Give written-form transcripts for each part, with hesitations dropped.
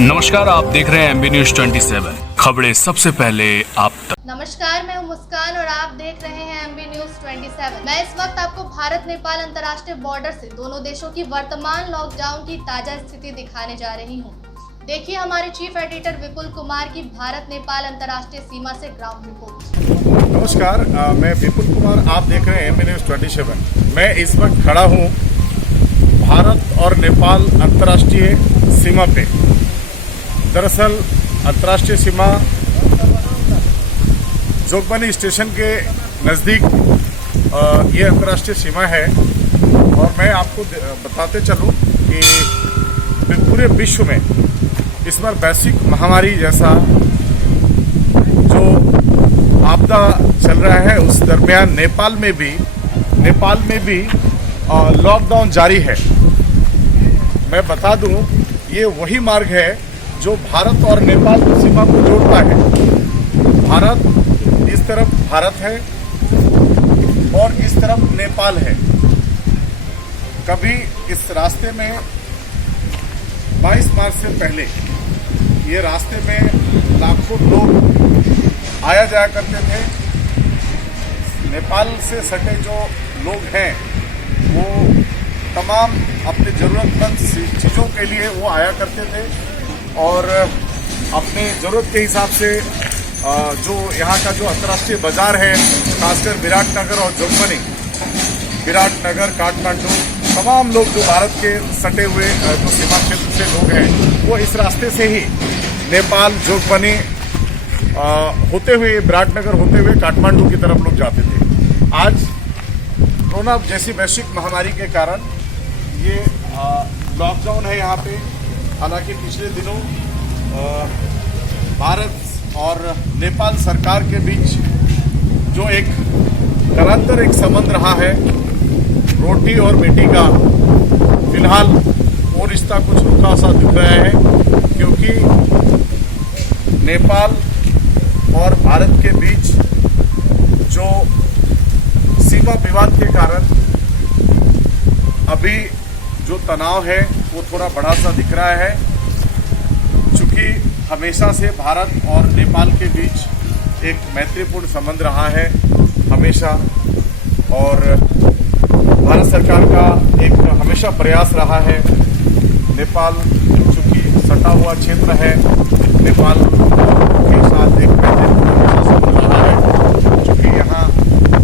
नमस्कार, आप देख रहे हैं एमबी न्यूज 27 खबरें सबसे पहले आप तक। नमस्कार, मैं हूं मुस्कान और आप देख रहे हैं एमबी न्यूज 27। मैं इस वक्त आपको भारत नेपाल अंतर्राष्ट्रीय बॉर्डर से दोनों देशों की वर्तमान लॉकडाउन की ताजा स्थिति दिखाने जा रही हूं। देखिए हमारे चीफ एडिटर विपुल कुमार की भारत नेपाल अंतर्राष्ट्रीय सीमा से ग्राउंड रिपोर्ट। नमस्कार, मैं विपुल कुमार, आप देख रहे हैं एमबी न्यूज 27। मैं इस वक्त खड़ा हूं भारत और नेपाल अंतर्राष्ट्रीय सीमा पे। दरअसल अंतर्राष्ट्रीय सीमा जोगबनी स्टेशन के नज़दीक ये अंतर्राष्ट्रीय सीमा है और मैं आपको बताते चलूं कि पूरे विश्व में इस बार वैश्विक महामारी जैसा जो आपदा चल रहा है, उस दरमियान नेपाल में भी लॉकडाउन जारी है। मैं बता दूं, ये वही मार्ग है जो भारत और नेपाल की सीमा को जोड़ता है। भारत, इस तरफ भारत है और इस तरफ नेपाल है। कभी इस रास्ते में 22 मार्च से पहले ये रास्ते में लाखों लोग आया जाया करते थे। नेपाल से सटे जो लोग हैं वो तमाम अपनी ज़रूरतमंद चीज़ों के लिए वो आया करते थे और अपने ज़रूरत के हिसाब से जो यहाँ का जो अंतर्राष्ट्रीय बाजार है, खासकर विराटनगर और जोगबनी, विराटनगर, काठमांडू, तमाम लोग जो भारत के सटे हुए जो सीमा क्षेत्र से लोग हैं वो इस रास्ते से ही नेपाल, जोगबनी होते हुए, विराटनगर होते हुए काठमांडू की तरफ लोग जाते थे। आज कोरोना जैसी वैश्विक महामारी के कारण ये लॉकडाउन है यहाँ पे। हालांकि पिछले दिनों भारत और नेपाल सरकार के बीच जो एक निरंतर एक संबंध रहा है, रोटी और बेटी का, फिलहाल वो रिश्ता कुछ रुका सा दिख रहा है, क्योंकि नेपाल और भारत के बीच जो सीमा विवाद के कारण अभी जो तनाव है वो थोड़ा बड़ा सा दिख रहा है। चूंकि हमेशा से भारत और नेपाल के बीच एक मैत्रीपूर्ण संबंध रहा है हमेशा, और भारत सरकार का एक हमेशा प्रयास रहा है। नेपाल चूंकि सटा हुआ क्षेत्र है, नेपाल के साथ एक मैत्रीपूर्ण संबंध रहा है। चूंकि यहाँ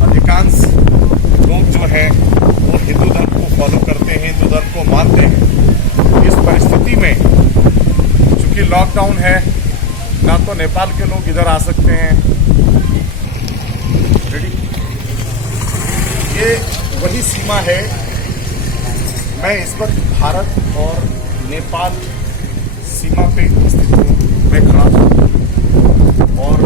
अधिकांश लोग जो हैं वो हिंदू धर्म को फॉलो करते हैं, हिंदू धर्म को मानते हैं। इस परिस्थिति में चूंकि लॉकडाउन है, ना तो नेपाल के लोग इधर आ सकते हैं। रेडी, ये वही सीमा है। मैं इस वक्त भारत और नेपाल सीमा पे स्थित हूँ, मैं खड़ा हूँ। और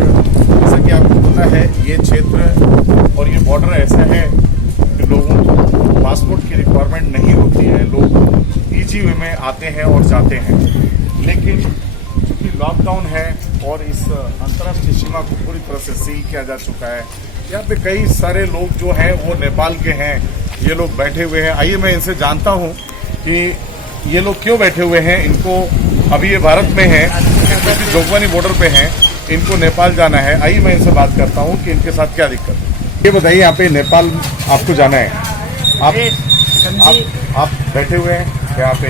जैसा कि आपको पता है, ये क्षेत्र और ये बॉर्डर ऐसा है कि लोगों को पासपोर्ट की रिक्वायरमेंट नहीं होती है, लोग इजी वे में आते हैं और जाते हैं। लेकिन चूंकि लॉकडाउन है और इस अंतर्राष्ट्रीय सीमा को पूरी तरह से सील किया जा चुका है, यहाँ पे कई सारे लोग जो हैं वो नेपाल के हैं, ये लोग बैठे हुए हैं। आइए मैं इनसे जानता हूँ कि ये लोग क्यों बैठे हुए हैं। इनको अभी ये भारत में हैं, क्योंकि जोगबनी बॉर्डर पे हैं, इनको नेपाल जाना है। आइए मैं इनसे बात करता हूँ कि इनके साथ क्या दिक्कत है। ये बताइए, यहाँ पे नेपाल आपको जाना है, आप बैठे हुए हैं यहाँ पे,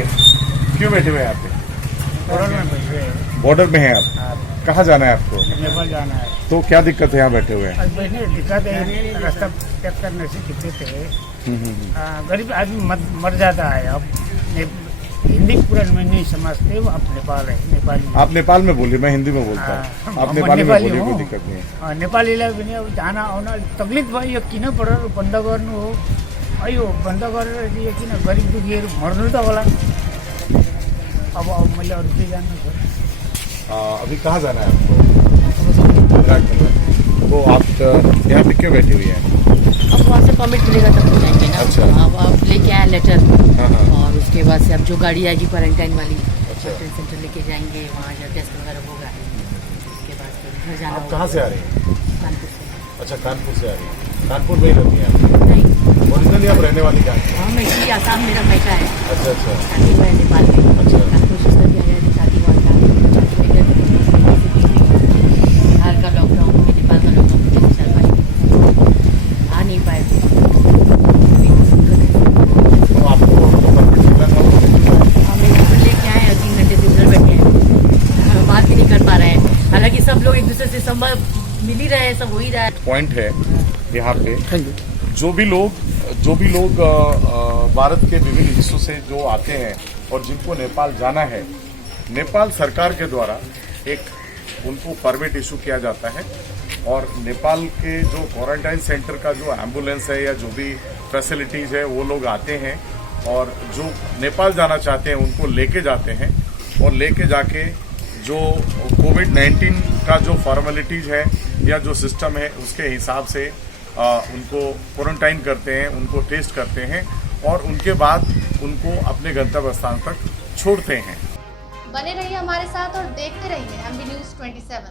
क्यों बैठे हुए हैं यहाँ पे? बॉर्डर में हैं आप? कहाँ जाना है आपको? नेपाल जाना है। तो क्या दिक्कत है यहाँ बैठे हुए हैं? दिक्कत है, रास्ता तय करने से दिक्कत है। गरीब आदमी मर जाता है। अब हिंदी पूरा में नहीं समझते, वो आप नेपाल है, नेपाली। आप नेपाल में बोलिए, मैं हिंदी में बोलता हूँ। आप नेपाली में बोलिए, कोई दिक्कत नहीं है। नेपालीलाई पनि अब जाना आउन तकलिफ भयो। यो किन बन्द गर्नु हो? यो बन्द गरेर यो किन गरिब दुखीहरू मर्नु त होला। अब मैले अरू केही जान्नु छ। अभी कहाँ जाना है आपको? तो आप यहाँ पे क्यों बैठी हुई हैं? अब वहाँ से परमिट मिलेगा तब तो जाएंगे ना। अच्छा। अब आप लेके आए लेटर, हाँ। और उसके बाद से अब जो गाड़ी आएगी क्वारंटाइन वाली, क्वारंटाइन सेंटर लेके जाएंगे, वहाँ जब टेस्ट वगैरह होगा उसके बाद फिर घर जाना। आप कहाँ से आ रही हैं? कानपुर से। अच्छा, कानपुर से आ रही हैं। कानपुर में ही रहती हैं आप? नहीं, ओरिजिनली आप रहने वाली कहाँ से? हाँ, मैं इसी आसाम मेरा बेटा है। अच्छा। शादी हुआ है नेपाल में। अच्छा। कोशिश करके आया शादी हुआ था। सब हो ही रहा है। पॉइंट है यहाँ पे, जो भी लोग भारत के विभिन्न हिस्सों से जो आते हैं और जिनको नेपाल जाना है, नेपाल सरकार के द्वारा एक उनको परमिट इशू किया जाता है और नेपाल के जो क्वारंटाइन सेंटर का जो एम्बुलेंस है या जो भी फैसिलिटीज है वो लोग आते हैं और जो नेपाल जाना चाहते हैं उनको लेके जाते हैं और लेके जाके जो कोविड-19 का जो फॉर्मेलिटीज है या जो सिस्टम है उसके हिसाब से उनको क्वारंटाइन करते हैं, उनको टेस्ट करते हैं और उनके बाद उनको अपने गंतव्य स्थान तक छोड़ते हैं। बने रहिए हमारे साथ और देखते रहिए MB News 27।